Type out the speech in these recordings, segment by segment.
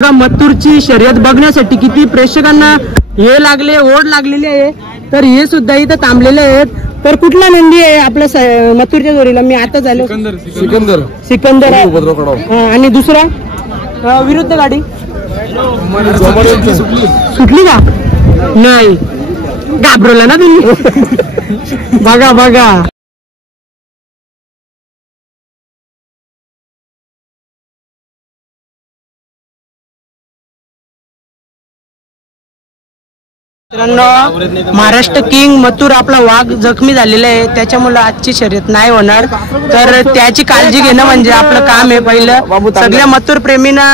मथुरची शर्यत बघण्यासाठी किती प्रेक्षकांना हे लागले ओढ लागलेली आहे, तर हे सुद्धा इथं थांबलेले आहेत. तर कुठला नंदी आहे आपल्या मथुरच्या जोडीला? मी आता झालो सिकंदर आणि दुसरा विरुद्ध गाडी सुटली का? नाही घाबरवला ना तुम्ही. बघा बघा मित्रांनो, महाराष्ट्र किंग मथुर आपला वाघ जखमी झालेला आहे, त्याच्यामुळे आजची शर्यत नाही होणार. तर त्याची काळजी घेणं म्हणजे आपलं काम आहे. पहिलं सगळ्या मथुर प्रेमींना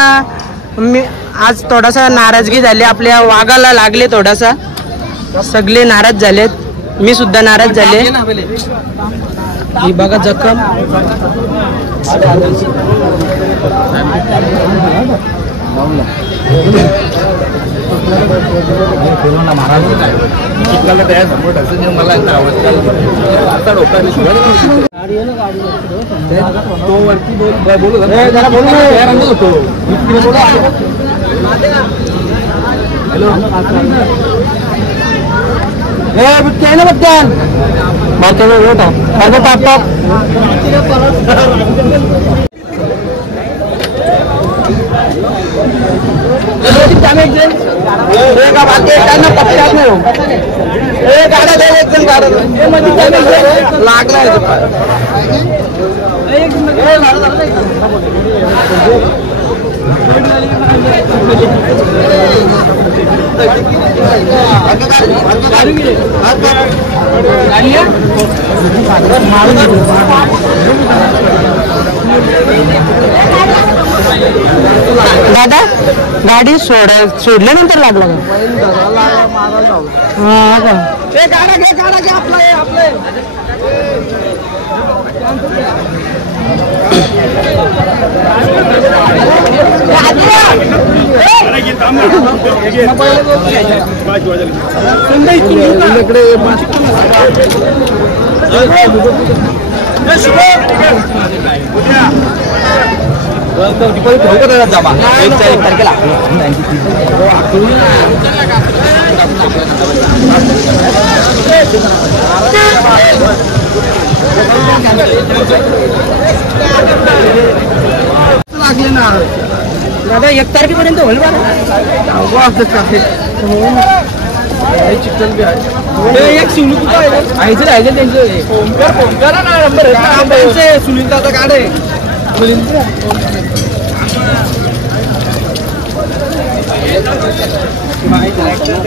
आज थोडासा नाराजगी झाली, आपल्या वाघाला लागले, थोडासा सगळे नाराज झालेत, मी सुद्धा नाराज झाले. ही बघा जखम. दादा गाडी सोडल्यानंतर लागला लागले ना दादा 1 तारखेपर्यंत होईल बा. चिकन बी आहे, एक सुनील आयचं राहायचं त्यांचं फोन करा ना, नंबर सुनील दादा काढे.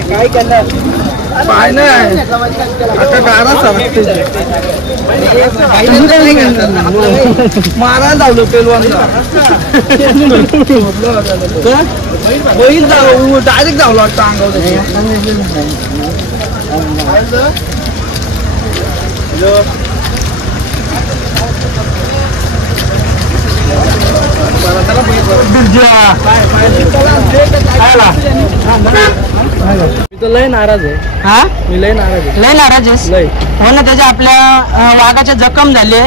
काय करणार पाय नाही आता गाडा मारा धावलो पेलवानला बैल डायरेक्ट धावला वाटतं अंगावर. लय नाराज आहे. हा मी लय नाराज आहे. लय नाराज आहे हो ना. त्याच्या आपल्या वाघाचे जखम झाले,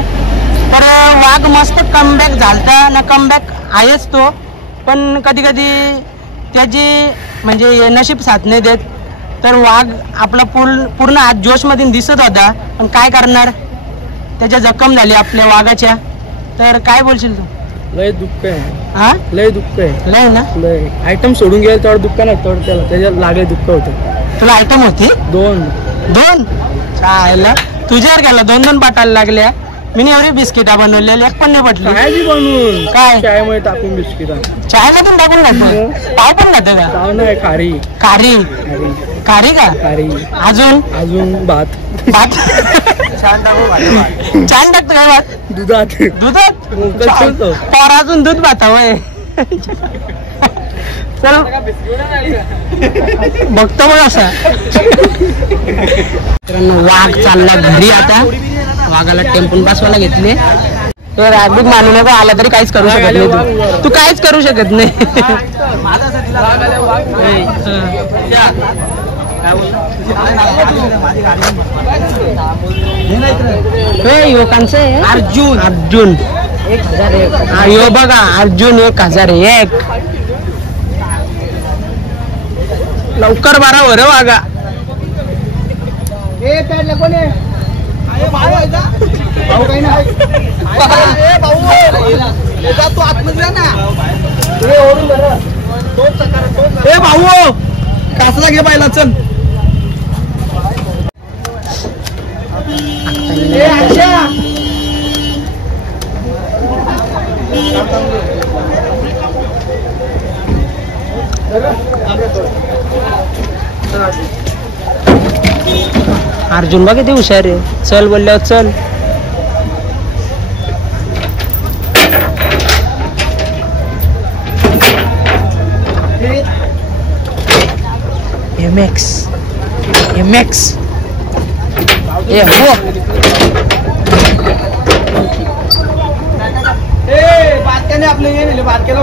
तर वाघ मस्त कमबॅक झालता ना, कमबॅक आहेच तो, पण कधी कधी त्याची म्हणजे नशीब साथ नाही देत. तर वाघ आपला पूर्ण आज जोशमध्ये दिसत होता, पण काय करणार, त्याच्या जखम झाली आपल्या वाघाच्या. तर काय बोलशील तू? लय दुःख आहे. हा लय दुःख आहे. लय ना, लय आयटम सोडून गेला तेवढं दुःख नाही, तेवढं त्याच्या लागले दुःख होतं. तुला आयटम होती दोन चायला तुझ्यावर गेला 2 पाटायला लागल्या. मी एवढी बिस्किटा बनवलेली, एक पण नाही पटली. बनवून काय चायमध्ये टाकून बिस्किटा, चायला पण टाकून घातलं. पाव पण घातलं का? पाव नाही, खारी खारी खारी का? खारी. अजून भात छान टाकतो काय? भात दुधात पर अजून दूध भात हवंय. चल बघतो मग असा. वाघ चालला घरी. आता वाघाला टेम्पून बसवायला घेतले, तर अगदी मानू नका, आला तरी काहीच करू शकत नाही. तू काहीच करू शकत नाही. युवकांचं अर्जुन 1001. यो बघा अर्जुन 1001. लवकर बारा वर वागा भाऊ कासला घे पाहिला चल अर्जुन बा किती हुशार आहे चल बोलल्यावर चल MX ए हो बात करने आपले ये बात केला